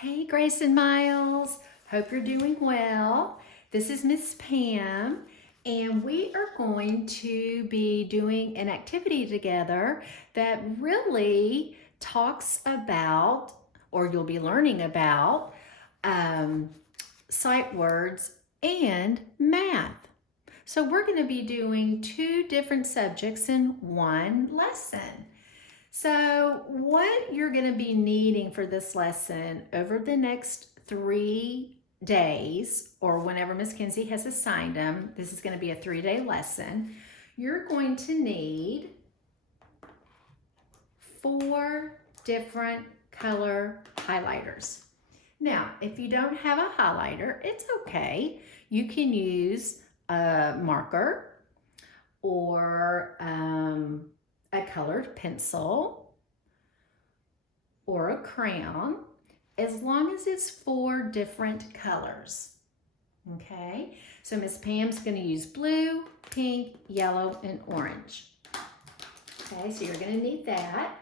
Hey, Grace and Miles. Hope you're doing well. This is Miss Pam, and we are going to be doing an activity together that really talks about, or you'll be learning about, sight words and math. So we're going to be doing two different subjects in one lesson. So, what you're going to be needing for this lesson over the next 3 days, or whenever Miss Kinsey has assigned them, this is going to be a 3-day lesson. You're going to need 4 different color highlighters. Now, if you don't have a highlighter, it's okay. You can use a marker or a colored pencil or a crayon, as long as it's 4 different colors. Okay, so Miss Pam's going to use blue, pink, yellow, and orange. Okay, so you're going to need that.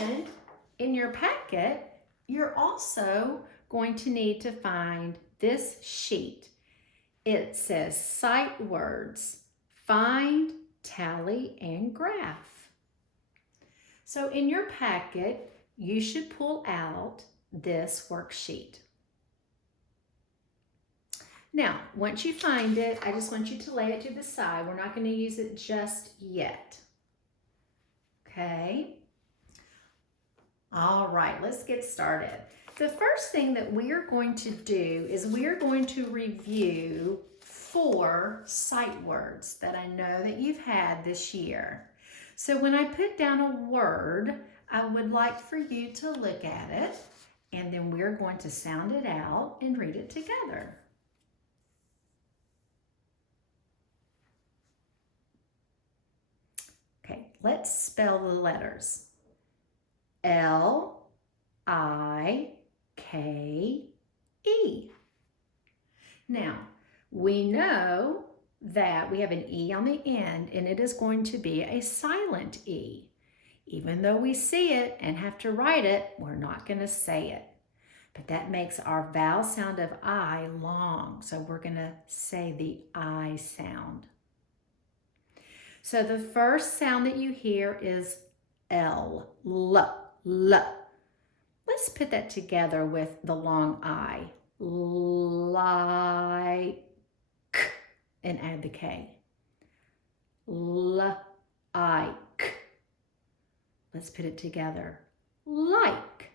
And in your packet, you're also going to need to find this sheet. It says sight words, find, tally, and graph. So in your packet, you should pull out this worksheet. Now, once you find it, I just want you to lay it to the side. We're not going to use it just yet. Okay? All right, let's get started. The first thing that we are going to do is we are going to review 4 sight words that I know that you've had this year. So when I put down a word, I would like for you to look at it, and then we're going to sound it out and read it together. Okay, let's spell the letters. L-I-K-E. Now, we know that we have an E on the end, and it is going to be a silent E. Even though we see it and have to write it, we're not going to say it. But that makes our vowel sound of I long, so we're going to say the I sound. So the first sound that you hear is L, L, L. Let's put that together with the long I. Like, and add the K. Like. Let's put it together. Like.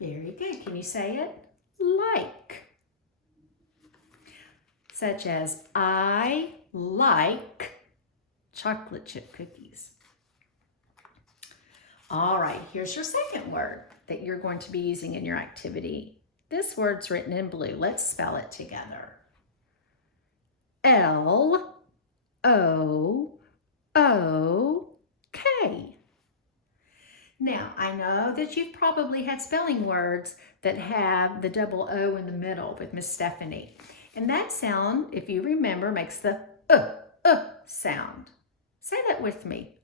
Very good. Can you say it? Like. Such as, I like chocolate chip cookies. All right, here's your second word that you're going to be using in your activity. This word's written in blue. Let's spell it together. L-O-O-K. Now, I know that you've probably had spelling words that have the double O in the middle with Miss Stephanie. And that sound, if you remember, makes the sound. Say that with me,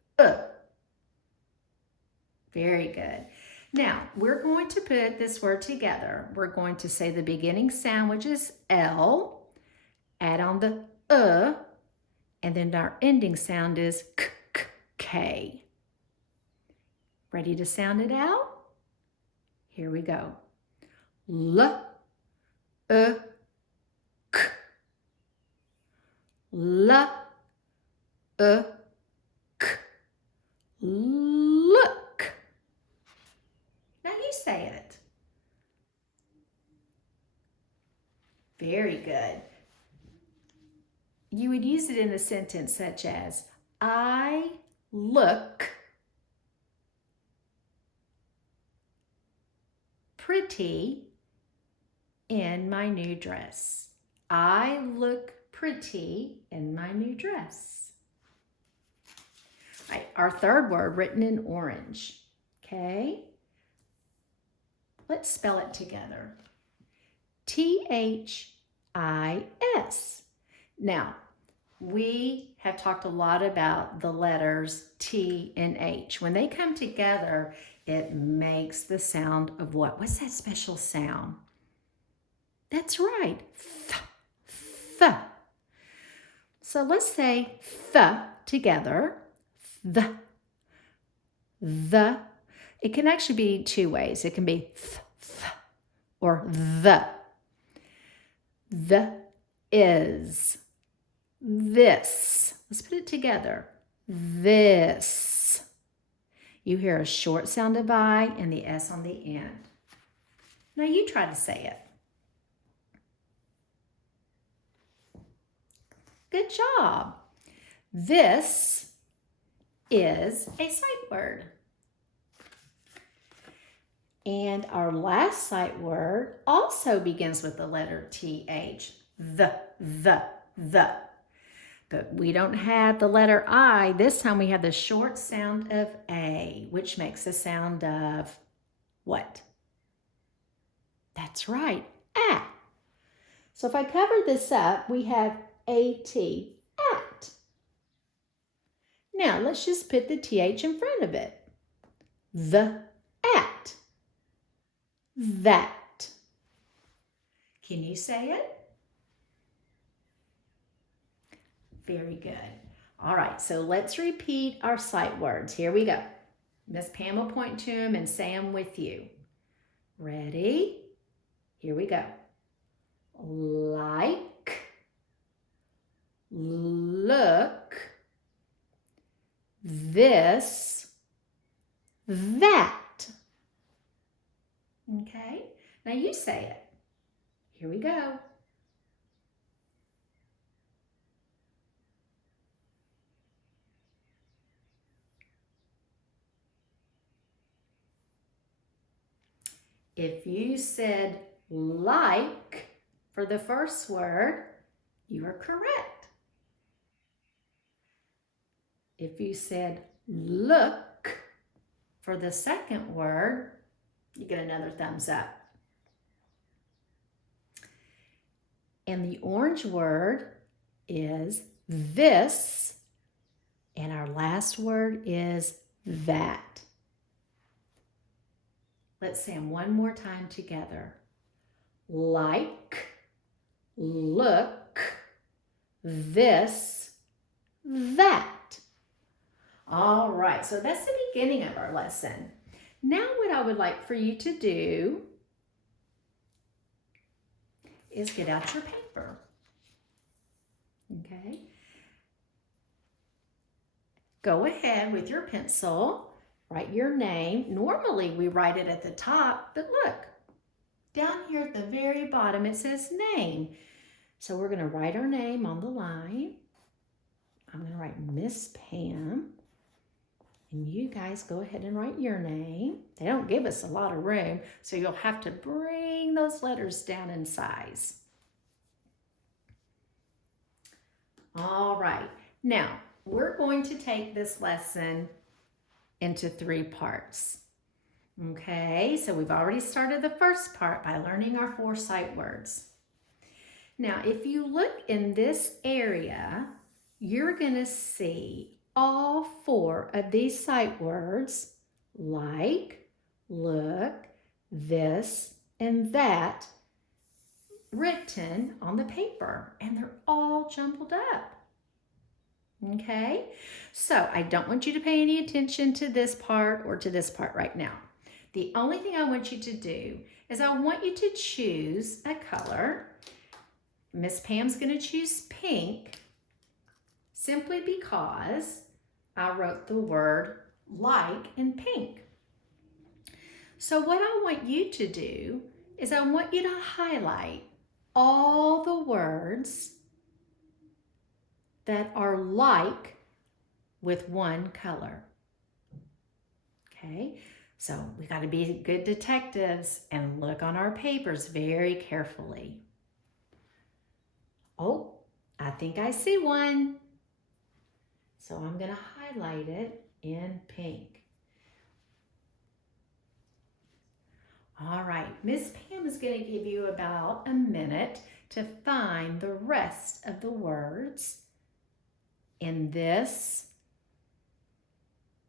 Very good. Now, we're going to put this word together. We're going to say the beginning sound, which is L, add on the and then our ending sound is K. Ready to sound it out? Here we go. L, K. L, K. Look. Now you say it. Very good. You would use it in a sentence such as, I look pretty in my new dress. I look pretty in my new dress. All right, our third word written in orange. Okay? Let's spell it together. T-H-I-S. Now, we have talked a lot about the letters T and H. When they come together, it makes the sound of what? What's that special sound? That's right, th, th. So let's say th together, the. It can actually be two ways. It can be th, th, or the. The is. This. Let's put it together. This. You hear a short sound of I and the S on the end. Now you try to say it. Good job. This is a sight word. And our last sight word also begins with the letter TH. The. But we don't have the letter I. This time we have the short sound of A, which makes the sound of what? That's right, A. So if I cover this up, we have AT, at. Now let's just put the TH in front of it. The, at. That. Can you say it? Very good. All right, so let's repeat our sight words. Here we go. Miss Pam will point to them and say them with you. Ready? Here we go. Like, look, this, that. Okay, now you say it. Here we go. If you said like for the first word, you are correct. If you said look for the second word, you get another thumbs up. And the orange word is this, and our last word is that. Let's say them one more time together. Like, look, this, that. All right, so that's the beginning of our lesson. Now what I would like for you to do is get out your paper. Okay? Go ahead with your pencil. Write your name. Normally we write it at the top, but look, down here at the very bottom it says name. So we're going to write our name on the line. I'm going to write Miss Pam. And you guys go ahead and write your name. They don't give us a lot of room, so you'll have to bring those letters down in size. All right. Now, we're going to take this lesson into 3 parts. Okay, so we've already started the first part by learning our 4 sight words. Now, if you look in this area, you're going to see all 4 of these sight words, like, look, this, and that, written on the paper, and they're all jumbled up. Okay, so I don't want you to pay any attention to this part or to this part right now. The only thing I want you to do is I want you to choose a color. Miss Pam's going to choose pink simply because I wrote the word like in pink. So what I want you to do is I want you to highlight all the words that are like with one color. Okay, so we got to be good detectives and look on our papers very carefully. Oh, I think I see one. So I'm going to highlight it in pink. All right, Miss Pam is going to give you about a minute to find the rest of the words in this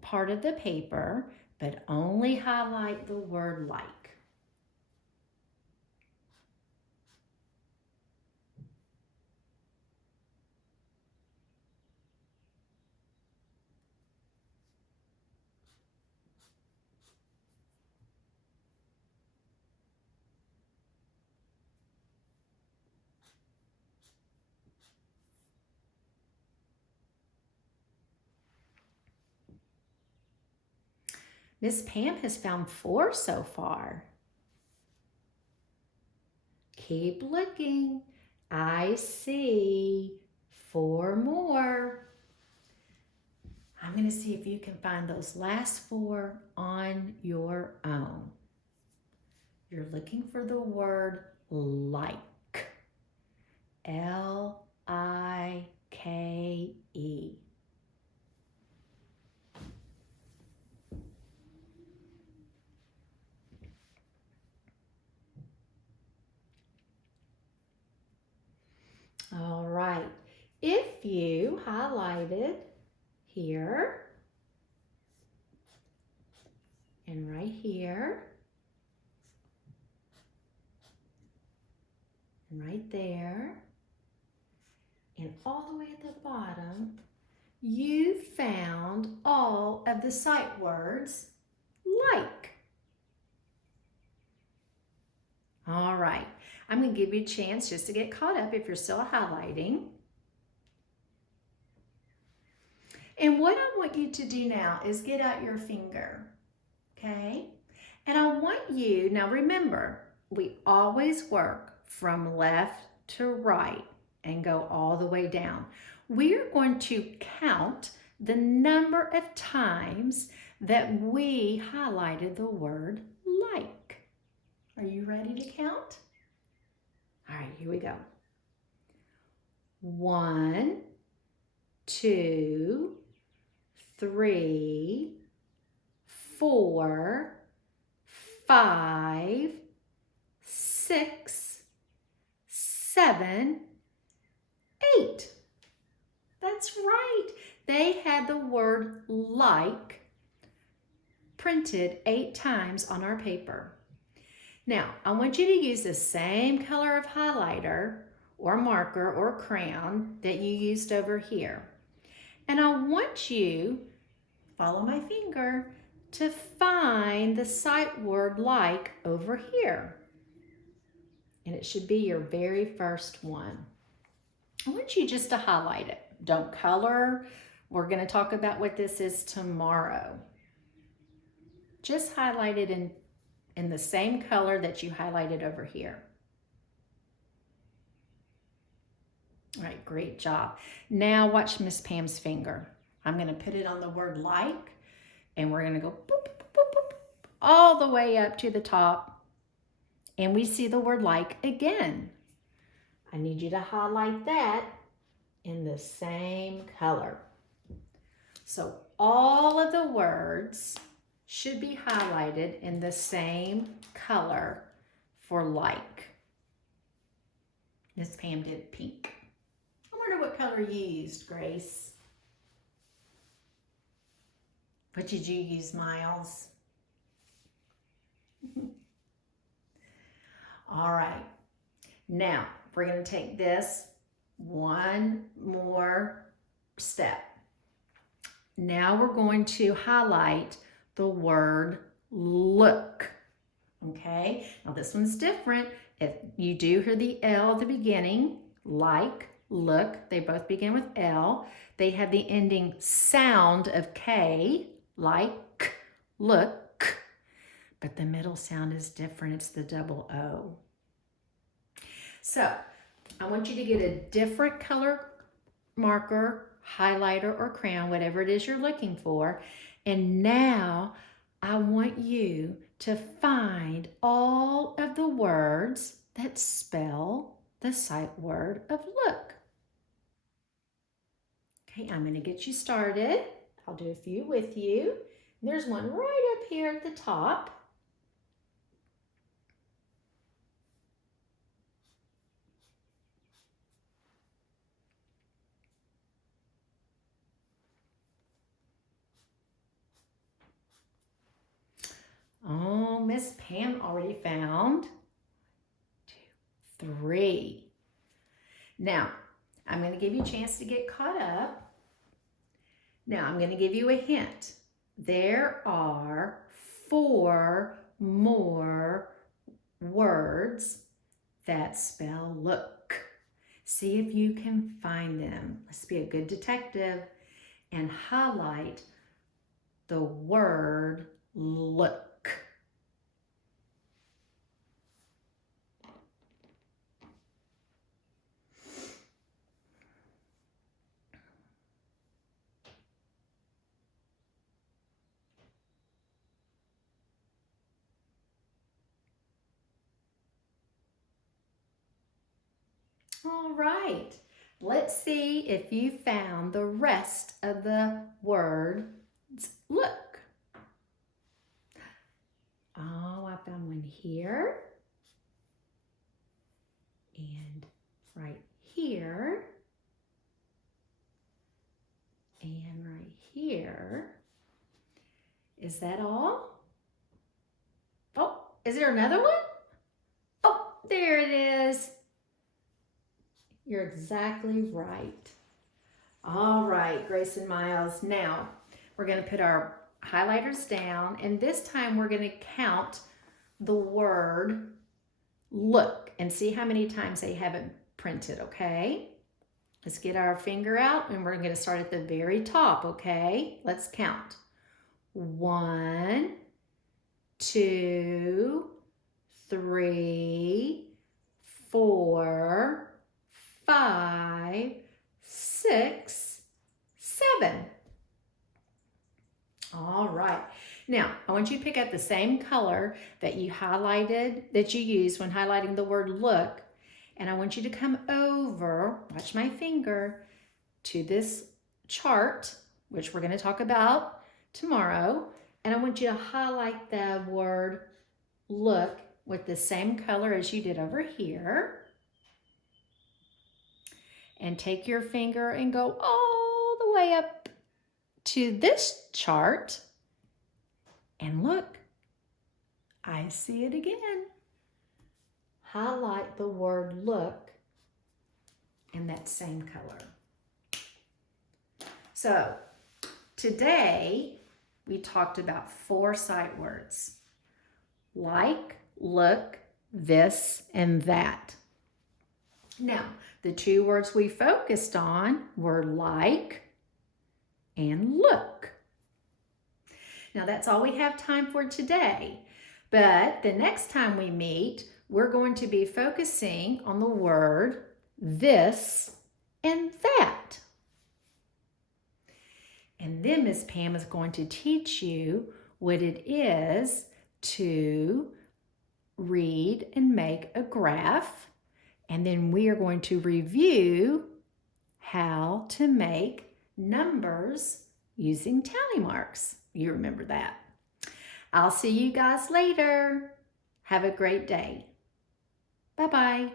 part of the paper, but only highlight the word like. Miss Pam has found 4 so far. Keep looking. I see 4 more. I'm going to see if you can find those last 4 on your own. You're looking for the word like. L-I-K-E. All right. If you highlighted here and right here and right there and all the way at the bottom, you found all of the sight words like. All right. I'm going to give you a chance just to get caught up if you're still highlighting. And what I want you to do now is get out your finger, okay? And I want you, now remember, we always work from left to right and go all the way down. We're going to count the number of times that we highlighted the word like. Are you ready to count? All right, here we go. 1, 2, 3, 4, 5, 6, 7, 8. That's right. They had the word like printed 8 times on our paper. Now, I want you to use the same color of highlighter or marker or crayon that you used over here. And I want you, follow my finger, to find the sight word like over here. And it should be your very first one. I want you just to highlight it. Don't color. We're going to talk about what this is tomorrow. Just highlight it in the same color that you highlighted over here. All right, great job. Now watch Miss Pam's finger. I'm going to put it on the word like, and we're going to go boop, boop, boop, boop, all the way up to the top. And we see the word like again. I need you to highlight that in the same color. So all of the words should be highlighted in the same color for like. Miss Pam did pink. I wonder what color you used, Grace. What did you use, Miles? All right. Now, we're going to take this one more step. Now we're going to highlight the word look. Okay, now this one's different. If you do hear the L at the beginning, like, look, they both begin with L. They have the ending sound of K, like, look, but the middle sound is different. It's the double O. So I want you to get a different color marker, highlighter, or crayon, whatever it is you're looking for. And now I want you to find all of the words that spell the sight word of look. Okay, I'm going to get you started. I'll do a few with you. There's one right up here at the top. Miss Pam already found 2, 3. Now, I'm going to give you a chance to get caught up. Now, I'm going to give you a hint. There are 4 more words that spell look. See if you can find them. Let's be a good detective and highlight the word look. All right, let's see if you found the rest of the word look. Oh, I found one here and right here and right here. Is that all? Oh, is there another one? Oh, there it is. You're exactly right. All right, Grace and Miles. Now, we're going to put our highlighters down, and this time we're going to count the word look and see how many times they have it printed, okay? Let's get our finger out, and we're going to start at the very top, okay? Let's count. 1, 2, 3, 4, 5, 6, 7. All right. Now, I want you to pick up the same color that you highlighted, that you used when highlighting the word look, and I want you to come over, watch my finger, to this chart, which we're going to talk about tomorrow, and I want you to highlight the word look with the same color as you did over here. And take your finger and go all the way up to this chart. And look, I see it again. Highlight the word look in that same color. So today we talked about 4 sight words. Like, look, this, and that. Now, the 2 words we focused on were like and look. Now, that's all we have time for today. But the next time we meet, we're going to be focusing on the word this and that. And then Miss Pam is going to teach you what it is to read and make a graph. And then we are going to review how to make numbers using tally marks. You remember that. I'll see you guys later. Have a great day. Bye-bye.